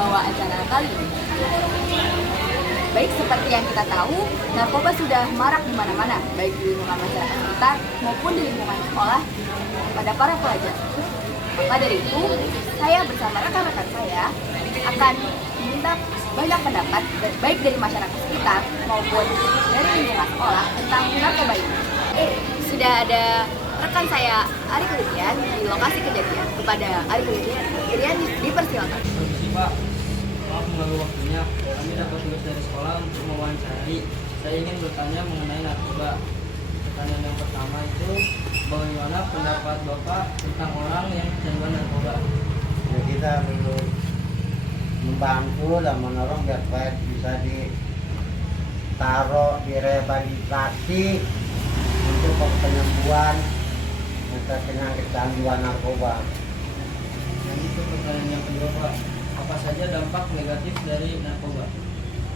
membawa acara kali ini. Baik, seperti yang kita tahu, narkoba sudah marak di mana-mana, baik di lingkungan masyarakat sekitar maupun di lingkungan sekolah pada para pelajar. Maka dari itu, saya bersama rekan-rekan saya akan meminta banyak pendapat, baik dari masyarakat sekitar maupun dari lingkungan sekolah tentang narkoba ini. Sudah ada rekan saya Ari Kelitian di lokasi kejadian. Kepada Ari Kelitian dipersilakan. Pak, maaf mengganggu waktunya. Kami dapat tugas dari sekolah untuk mewawancari. Saya ingin bertanya mengenai narkoba. Pertanyaan yang pertama itu, bagaimana pendapat Bapak tentang orang yang kecanduan narkoba? Ya, kita perlu membantu dan menolong biar supaya bisa ditaruh di rehabilitasi untuk penyembuhan dengan kecanduan narkoba. Dan itu pertanyaan yang kedua, Pak. Apa saja dampak negatif dari narkoba?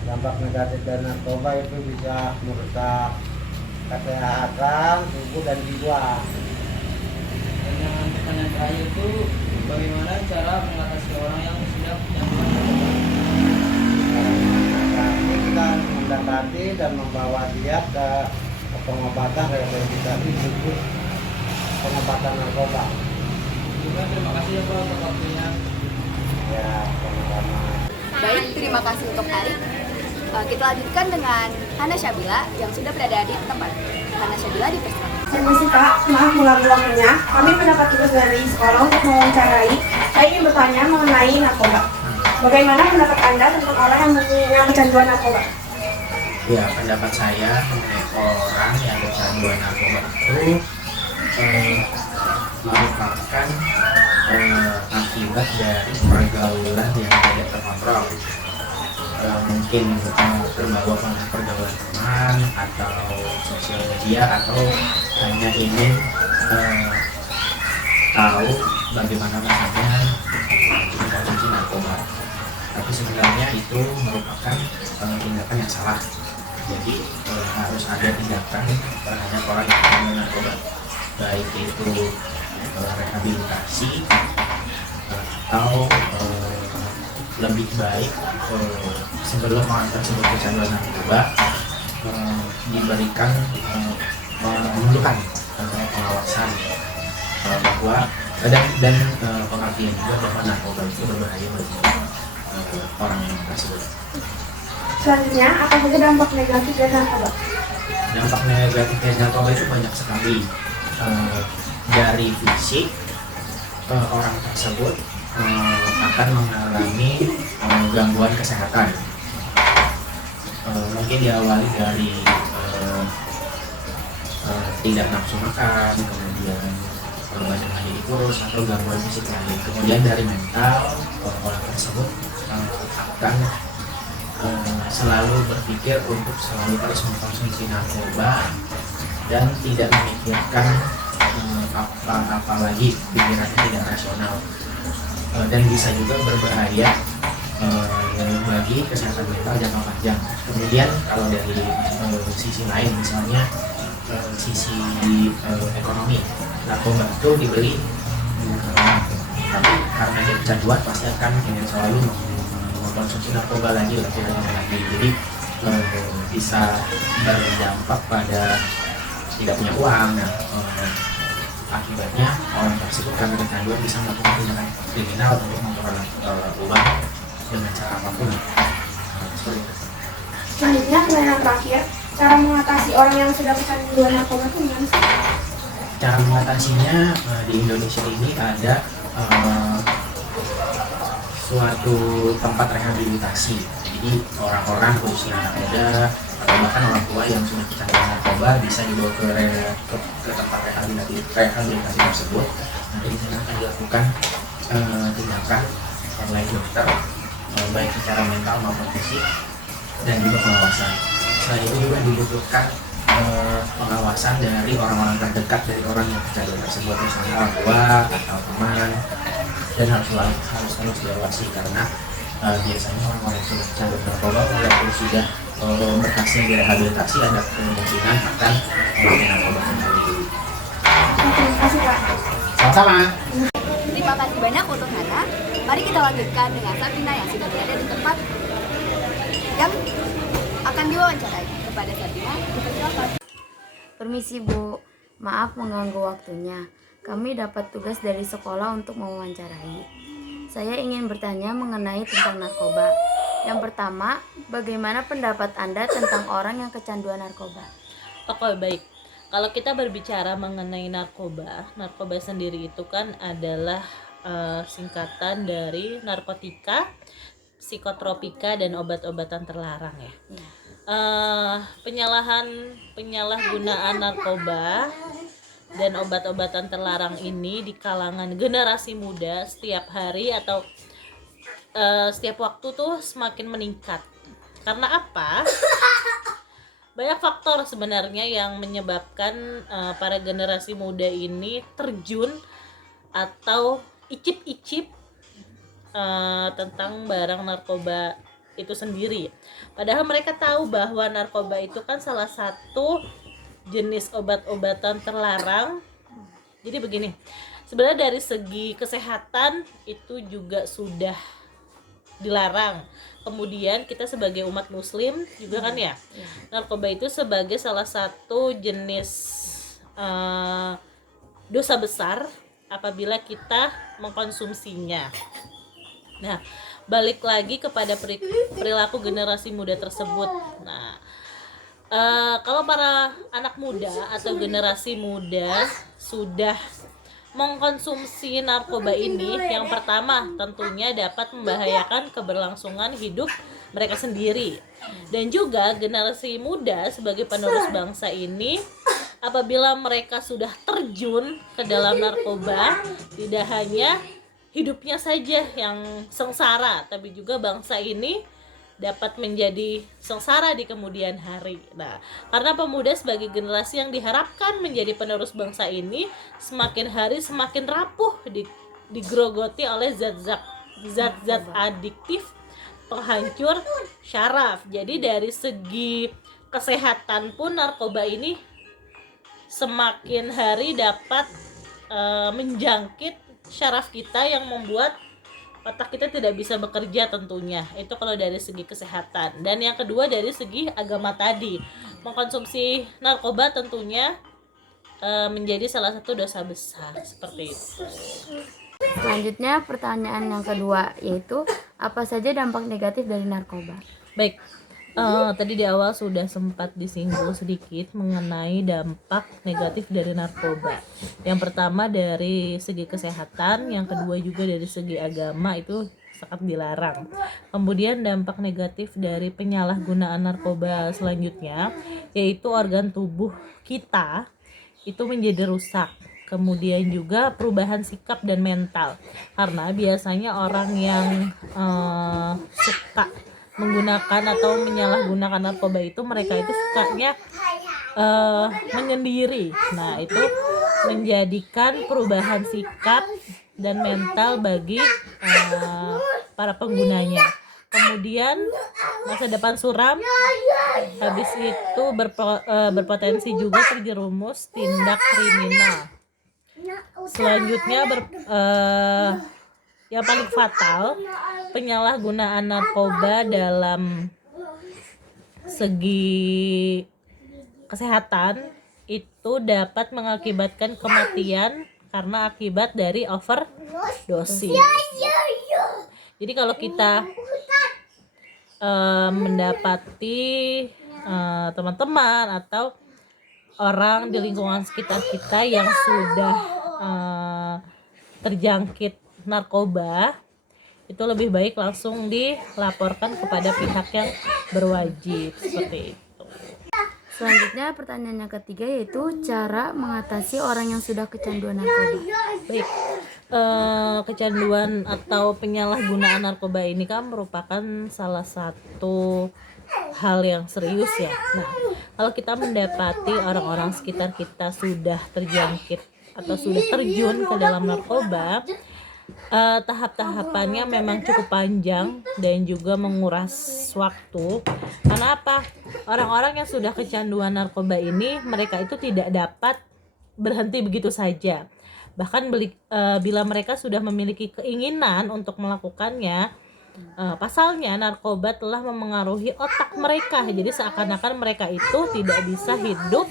Dampak negatif dari narkoba itu bisa merusak kesehatan tubuh dan jiwa. Dan yang pertanyaan terakhir itu, bagaimana cara mengatasi orang yang sudah kecanduan narkoba? Nanti kita mendekati dan membawa dia ke pengobatan rehabilitasi khusus pengobatan narkoba. Juga terima kasih ya Pak untuk waktunya. Ya, sama-sama. Baik, terima kasih untuk Ari. Kita lanjutkan dengan Hana Syabila yang sudah berada di tempat. Hana Syabila dipersilakan. Terima kasih Kak, maaf mengganggu waktunya. Kami mendapat tugas dari sekolah untuk mewawancarai. Saya ingin bertanya mengenai narkoba. Bagaimana pendapat Anda tentang orang yang kecanduan narkoba? Ya, pendapat saya mengenai orang yang kecanduan narkoba itu merupakan akibat dari pergaulan yang tidak terkontrol. Mungkin terbawa oleh pergaulan teman atau sosial media, atau hanya ingin tahu bagaimana rasanya mengkonsumsi narkoba. Tapi sebenarnya itu merupakan tindakan yang salah. Jadi harus ada tindakan terhadap orang yang kecanduan narkoba, baik itu rehabilitasi atau lebih baik sebelum orang tersebut kecanduan narkoba diberikan penyuluhan atau pengawasan bahwa dan pengertian juga bahwa narkoba itu berbahaya bagi orang yang tersebut. Selanjutnya, apa saja dampak negatif dari narkoba? Dampak negatif dari narkoba itu banyak sekali. Dari fisik, orang tersebut akan mengalami gangguan kesehatan. Mungkin diawali dari tidak nafsu makan, kemudian banyak jadi kurus atau gangguan fisik lain. Kemudian dari mental, orang tersebut akan selalu berpikir untuk selalu terus mengkonsumsi narkoba dan tidak memikirkan apa lagi, pikirannya tidak rasional, dan bisa juga berbahaya bagi kesehatan mental jangka panjang. Kemudian kalau dari sisi lain, misalnya sisi ekonomi, narkoba itu dibeli tapi karena dia kecanduan pasti akan ingin selalu mengkonsumsi narkoba lagi. Jadi bisa berdampak pada tidak punya uang. Akibatnya orang tersebut karena kecanduan bisa melakukan tindakan kriminal untuk memperoleh uang dengan cara apapun. Selanjutnya, pertanyaan terakhir, cara mengatasi orang yang sudah kecanduan narkoba itu gimana sih? Cara mengatasinya di Indonesia ini ada suatu tempat rehabilitasi. Jadi orang-orang khususnya anak muda atau bahkan orang tua yang sudah kecanduan narkoba bisa dibawa ke tempat rehabilitasi tersebut. Nanti di sana akan dilakukan tindakan oleh dokter, baik secara mental maupun fisik, dan juga pengawasan. Selain itu juga dibutuhkan pengawasan dari orang-orang terdekat dari orang yang kecanduan tersebut, misalnya orang tua atau teman, dan harus diawasi karena biasanya orang-orang yang sudah kecanduan narkoba walaupun sudah berhasil direhabilitasi ada kemungkinan akan melakukan narkoba kembali. Terima kasih Kak. Sama-sama. Terima kasih banyak untuk Hana. Mari kita lanjutkan dengan Sabrina yang sudah berada di tempat yang akan diwawancarai. Kepada Sabrina, dipersilakan. Permisi Bu, maaf mengganggu waktunya. Kami dapat tugas dari sekolah untuk mewawancarai. Saya ingin bertanya mengenai tentang narkoba. Yang pertama, bagaimana pendapat Anda tentang orang yang kecanduan narkoba? Oke, baik. Kalau kita berbicara mengenai narkoba, narkoba sendiri itu kan adalah singkatan dari narkotika, psikotropika, dan obat-obatan terlarang ya. Penyalahgunaan narkoba dan obat-obatan terlarang ini di kalangan generasi muda setiap hari atau setiap waktu tuh semakin meningkat. Karena apa? Banyak faktor sebenarnya yang menyebabkan para generasi muda ini terjun atau icip-icip tentang barang narkoba itu sendiri. Padahal mereka tahu bahwa narkoba itu kan salah satu jenis obat-obatan terlarang. Jadi begini, sebenarnya dari segi kesehatan itu juga sudah dilarang. Kemudian kita sebagai umat muslim juga kan ya, narkoba itu sebagai salah satu jenis dosa besar apabila kita mengkonsumsinya. Nah, balik lagi kepada perilaku generasi muda tersebut. Nah, kalau para anak muda atau generasi muda sudah mengkonsumsi narkoba ini, yang pertama tentunya dapat membahayakan keberlangsungan hidup mereka sendiri. Dan juga generasi muda sebagai penerus bangsa ini, apabila mereka sudah terjun ke dalam narkoba, tidak hanya hidupnya saja yang sengsara, tapi juga bangsa ini dapat menjadi sengsara di kemudian hari. Nah, karena pemuda sebagai generasi yang diharapkan menjadi penerus bangsa ini semakin hari semakin rapuh digerogoti oleh zat-zat adiktif penghancur syaraf. Jadi dari segi kesehatan pun narkoba ini semakin hari dapat menjangkit syaraf kita yang membuat otak kita tidak bisa bekerja tentunya. Itu kalau dari segi kesehatan. Dan yang kedua dari segi agama tadi, mengkonsumsi narkoba tentunya menjadi salah satu dosa besar seperti itu. Selanjutnya pertanyaan yang kedua, yaitu apa saja dampak negatif dari narkoba? Baik, tadi di awal sudah sempat disinggung sedikit mengenai dampak negatif dari narkoba. Yang pertama dari segi kesehatan, yang kedua juga dari segi agama itu sangat dilarang. Kemudian dampak negatif dari penyalahgunaan narkoba selanjutnya, yaitu organ tubuh kita itu menjadi rusak. Kemudian juga perubahan sikap dan mental, karena biasanya orang yang suka menggunakan atau menyalahgunakan narkoba itu, mereka itu sukanya menyendiri. Nah, itu menjadikan perubahan sikap dan mental bagi para penggunanya. Kemudian masa depan suram, habis itu berpotensi juga terjerumus tindak kriminal. Selanjutnya yang paling fatal, penyalahgunaan narkoba dalam segi kesehatan itu dapat mengakibatkan kematian karena akibat dari overdosis. Jadi kalau kita mendapati teman-teman atau orang di lingkungan sekitar kita yang sudah terjangkit narkoba, itu lebih baik langsung dilaporkan kepada pihak yang berwajib seperti itu. Selanjutnya pertanyaan yang ketiga, yaitu cara mengatasi orang yang sudah kecanduan narkoba. Baik, kecanduan atau penyalahgunaan narkoba ini kan merupakan salah satu hal yang serius ya. Nah, kalau kita mendapati orang-orang sekitar kita sudah terjangkit atau sudah terjun ke dalam narkoba, tahap-tahapannya memang cukup panjang dan juga menguras waktu. Karena apa? Orang-orang yang sudah kecanduan narkoba ini, mereka itu tidak dapat berhenti begitu saja. Bahkan bila mereka sudah memiliki keinginan untuk melakukannya, pasalnya narkoba telah memengaruhi otak mereka. Jadi seakan-akan mereka itu tidak bisa hidup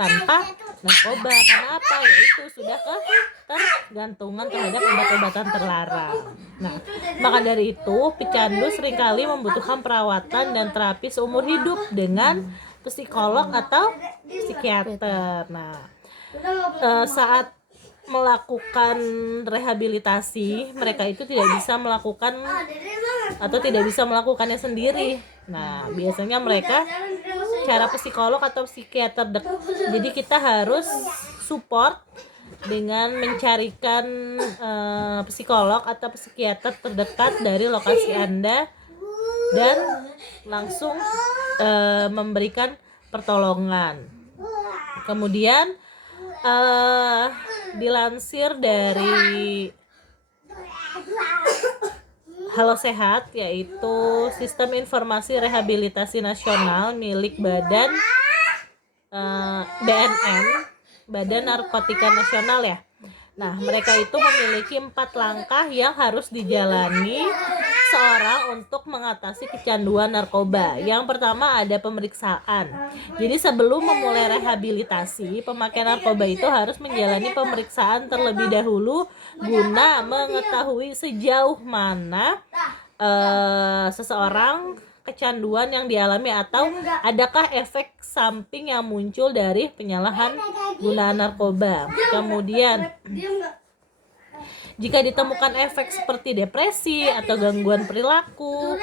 tanpa narkoba. Karena apa? Yaitu sudah ketergantungan terhadap obat-obatan terlarang. Nah, maka dari itu pecandu seringkali membutuhkan perawatan dan terapi seumur hidup dengan psikolog atau psikiater. Nah, saat melakukan rehabilitasi, mereka itu tidak bisa melakukan atau tidak bisa melakukannya sendiri. Nah, biasanya mereka cara psikolog atau psikiater jadi kita harus support dengan mencarikan psikolog atau psikiater terdekat dari lokasi Anda dan langsung memberikan pertolongan. Kemudian dilansir dari Halo Sehat, yaitu Sistem Informasi Rehabilitasi Nasional milik Badan BNN, Badan Narkotika Nasional ya. Nah, mereka itu memiliki 4 langkah yang harus dijalani seorang untuk mengatasi kecanduan narkoba. Yang pertama ada pemeriksaan. Jadi sebelum memulai rehabilitasi, pemakai narkoba itu harus menjalani pemeriksaan terlebih dahulu guna mengetahui sejauh mana seseorang kecanduan yang dialami atau adakah efek samping yang muncul dari penyalahan gunaan narkoba. Kemudian jika ditemukan efek seperti depresi atau gangguan perilaku,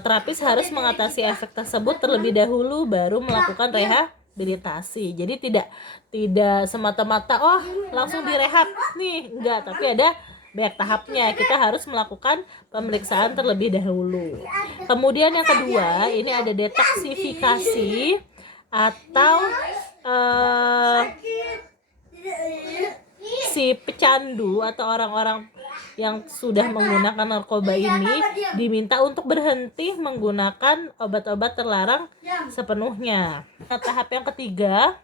terapis harus mengatasi efek tersebut terlebih dahulu baru melakukan rehabilitasi. Jadi tidak semata-mata langsung direhab nih, enggak, tapi ada banyak tahapnya. Kita harus melakukan pemeriksaan terlebih dahulu. Kemudian yang kedua, ini ada detoksifikasi atau si pecandu atau orang-orang yang sudah menggunakan narkoba ini diminta untuk berhenti menggunakan obat-obat terlarang sepenuhnya. Nah, tahap yang ketiga,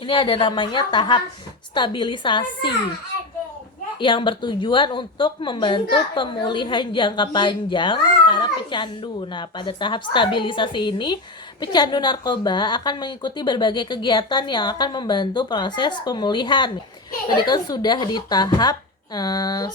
ini ada namanya tahap stabilisasi yang bertujuan untuk membantu pemulihan jangka panjang para pecandu. Nah, pada tahap stabilisasi ini, pecandu narkoba akan mengikuti berbagai kegiatan yang akan membantu proses pemulihan. Tadi kan sudah di tahap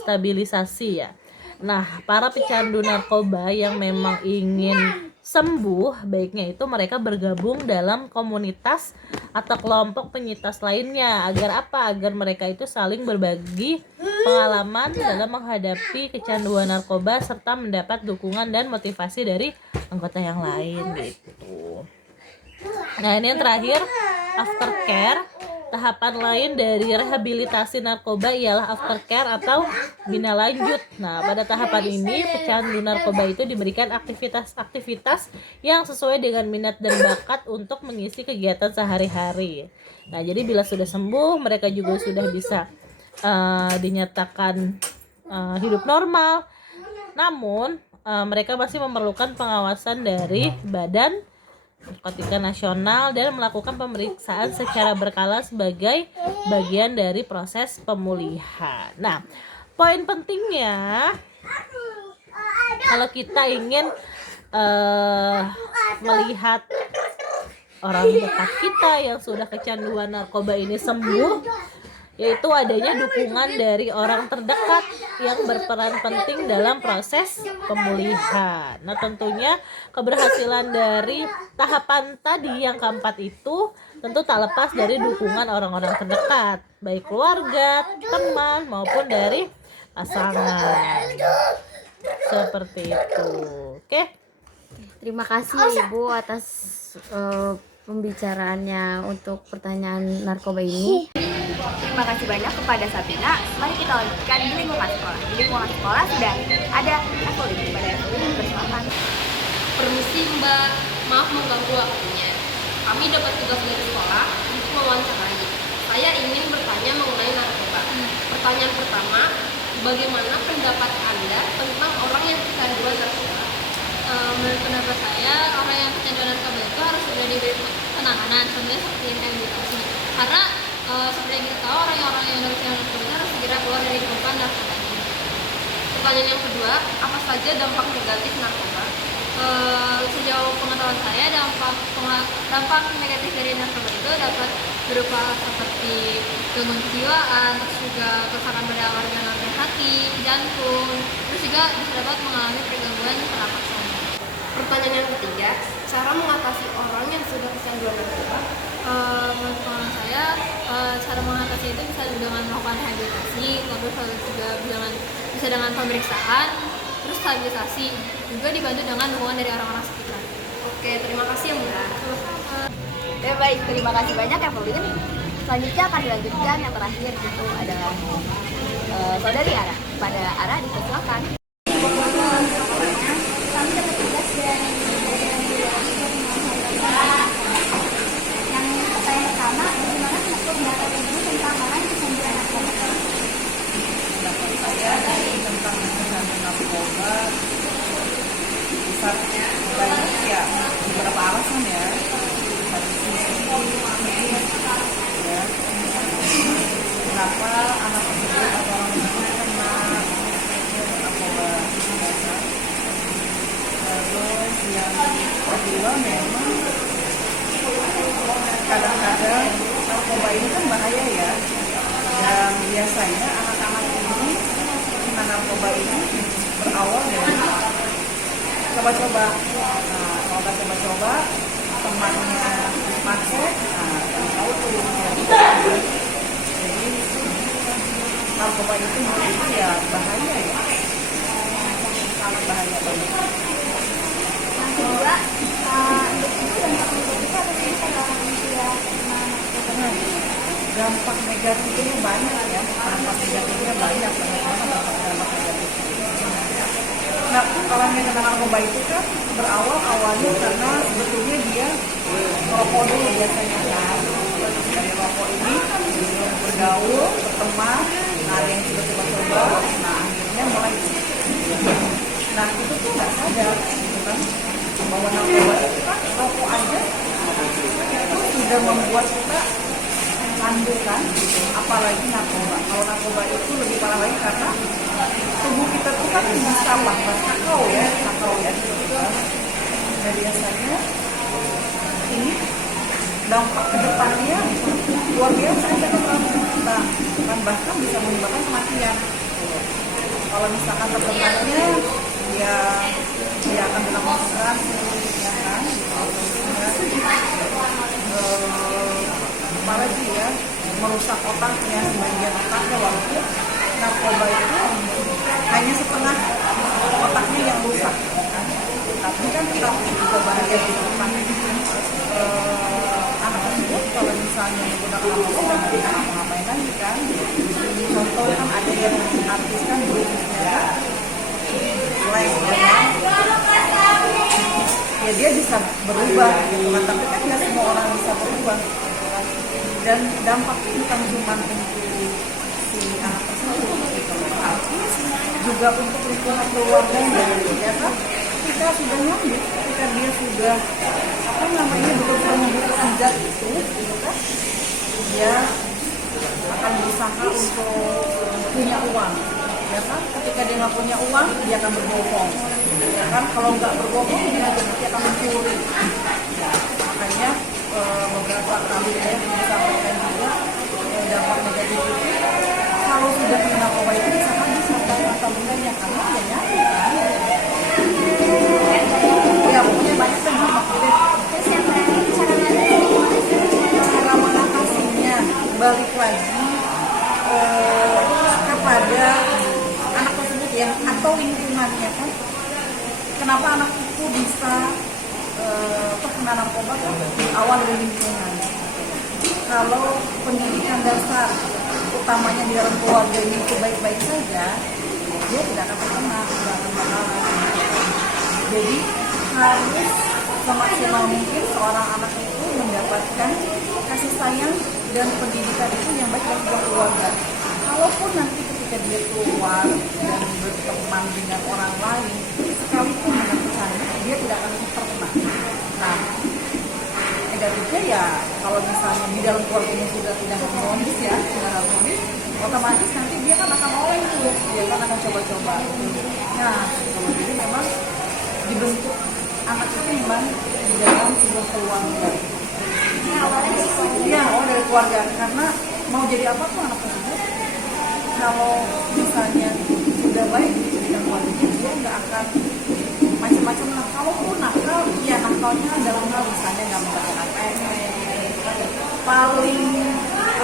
stabilisasi ya. Nah, para pecandu narkoba yang memang ingin sembuh, baiknya itu mereka bergabung dalam komunitas atau kelompok penyintas lainnya. Agar apa? Agar mereka itu saling berbagi pengalaman dalam menghadapi kecanduan narkoba serta mendapat dukungan dan motivasi dari anggota yang lain gitu. Nah, ini yang terakhir, aftercare. Tahapan lain dari rehabilitasi narkoba ialah aftercare atau bina lanjut. Nah, pada tahapan ini pecandu narkoba itu diberikan aktivitas-aktivitas yang sesuai dengan minat dan bakat untuk mengisi kegiatan sehari-hari. Nah, jadi bila sudah sembuh, mereka juga sudah bisa dinyatakan hidup normal. Namun, mereka masih memerlukan pengawasan dari Badan Narkotika Nasional dan melakukan pemeriksaan secara berkala sebagai bagian dari proses pemulihan. Nah, poin pentingnya kalau kita ingin melihat orang dekat kita yang sudah kecanduan narkoba ini sembuh, yaitu adanya dukungan dari orang terdekat yang berperan penting dalam proses pemulihan. Nah, tentunya keberhasilan dari tahapan tadi yang keempat itu tentu tak lepas dari dukungan orang-orang terdekat, baik keluarga, teman, maupun dari pasangan. Seperti itu. Oke? Terima kasih Ibu atas pembicaraannya untuk pertanyaan narkoba ini. Terima kasih banyak kepada Sabina. Mari kita lanjutkan di lingkungan sekolah. Di lingkungan sekolah sudah ada Evelyn. Kepada Evelyn, persilakan. Permisi Mbak, maaf mengganggu waktunya. Kami dapat tugas dari sekolah untuk mewawancarai. Saya ingin bertanya mengenai narkoba. Pertanyaan pertama, bagaimana pendapat Anda tentang orang yang kecanduan narkoba? Menurut pendapat saya, orang yang kecanduan narkoba itu harus sudah diberi penanganan, sebenarnya seperti yang saya bilang. Karena Seperti yang kita tahu, orang-orang yang dapat narkoba harus segera keluar dari lingkungan narkoba ini. Pertanyaan yang kedua, apa saja dampak negatif narkoba? Sejauh pengetahuan saya, dampak negatif dari narkoba itu dapat berupa seperti gangguan kejiwaan, terus juga kerusakan pada organ-organ hati, jantung, terus juga bisa dapat mengalami pergangguan pernapasan. Pertanyaan yang ketiga, cara mengatasi orang yang sudah kecanduan narkoba. Menurut pengalaman saya, cara mengatasi itu bisa dengan melakukan rehabilitasi, lalu juga bisa dengan pemeriksaan, terus stabilisasi, juga dibantu dengan dukungan dari orang-orang sekitar. Oke, terima kasih ya Mbak. Ya baik, terima kasih banyak ya Pauline. Selanjutnya akan dilanjutkan yang terakhir itu adalah saudari Ara. Pada Ara dipersilakan. Kami dapat tugas dari yang pertama, bagaimana mengatur pendapat ibu tentang orang yang kecanduan narkoba? Pendapat saya tentang kecanduan narkoba besarnya banyak ya, beberapa alasan ya. Satu sisi ya, kenapa anak tersebut atau orang tersebut kena narkoba. Terus yang kedua memang kadang-kadang narkoba ini kan bahaya ya, dan biasanya anak-anak ini kena narkoba ini berawal dari coba-coba. Nah, kalau udah coba-coba temannya masuk, nah tahu tuh jadi narkoba itu menurut itu ya bahaya ya, sangat bahaya banget. Yang kedua, untuk ibu dampak negatifnya apa sih pada orang yang sudah kena narkoba? Dampak negatifnya banyak ya, dampak negatifnya banyak banget dampak negatifnya. Nah, kalau yang kena narkoba itu kan awalnya karena sebetulnya dia merokok dulu biasanya kan. Dari rokok ini bergaul, berteman, nah ada yang sudah coba-coba, nah akhirnya mulai. Nah itu tuh nggak sadar, gitu kan, bahwa narkoba itu kan rokok aja itu sudah membuat kita candu kan, apalagi narkoba. Kalau narkoba itu lebih parah lagi karena tubuh kita tuh kan bisa makan kakao ya. Nah biasanya ini dampak kedepannya luar biasa aja ke kita, kan bahkan bisa menyebabkan kematian. Kalau misalkan terdepannya dia akan kena konsentrasi, ya kan? Apalagi ya, merusak otaknya, sebagian otaknya, walaupun narkoba itu hanya setengah otaknya yang rusak, kan? Tapi kan kita juga bahaya di depan anak tersebut kalau misalnya menggunakan narkoba nggak bisa ngapa-ngapain lagi kan. Contoh kan ada yang artis kan berikutnya slang ya dia bisa berubah gitu kan, tapi kan nggak semua orang bisa berubah gitu kan. Dan dampak konsumen untuk si anak tersebut gitu, artis juga untuk lingkungan keluarganya ya kan. Ketika sudah ngambil, ketika dia sudah betul-betul membutuhkan zat itu gitu kan, dia akan berusaha untuk punya uang ya kan. Ketika dia nggak punya uang, dia akan berbohong ya kan. Kalau nggak berbohong, dia nanti akan mencuri. Makanya beberapa kali saya disampaikan juga dampak negatif itu kalau sudah kena narkoba itu bisa habis mata bundanya karena dia nyari kan. Ya pokoknya banyak kan dampak negatif. Terus yang terakhir, cara mengatasinya balik lagi kepada anak tersebut ya, atau lingkungannya kan. Kenapa anak itu bisa terkena narkoba kan awal dari lingkungan. Kalau pendidikan dasar utamanya di dalam keluarga itu baik-baik saja, dia tidak akan terkena, tidak akan bakalan. Jadi harus semaksimal mungkin seorang anak itu mendapatkan kasih sayang dan pendidikan itu yang baik dari keluarga. Kalaupun nanti ketika dia keluar dan berteman dengan orang lain, sekalipun dengan bercanda, dia tidak akan terkena. Nah, selanjutnya ya kalau misalnya di dalam keluarganya juga tidak harmonis ya, tidak harmonis, otomatis nanti dia kan akan oleng tuh, dia kan akan coba-coba. Nah, kalau jadi memang dibentuk anak itu memang di dalam sebuah keluarga. Iya, dari keluarga, karena mau jadi apapun anak tersebut, kalau misalnya sudah baik dengan keluarganya, dia nggak akan macam-macam nakal. Kalaupun nakal, ya nakalnya dalam hal misalnya nggak membacakan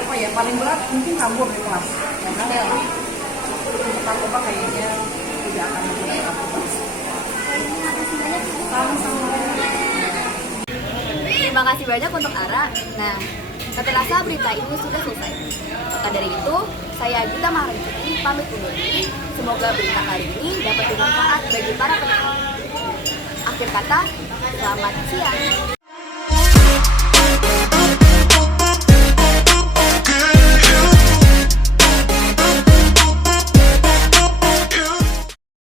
PR, paling berat mungkin kabur di kelas, ya kan? Tapi untuk narkoba kayaknya tidak akan menggunakan narkoba. Sama-sama. Terima kasih banyak untuk Ara. Nah, tak terasa berita ini sudah selesai. Maka dari itu, saya Gita Maharani pamit undur diri. Semoga berita kali ini dapat bermanfaat bagi para penonton. Akhir kata, selamat siang.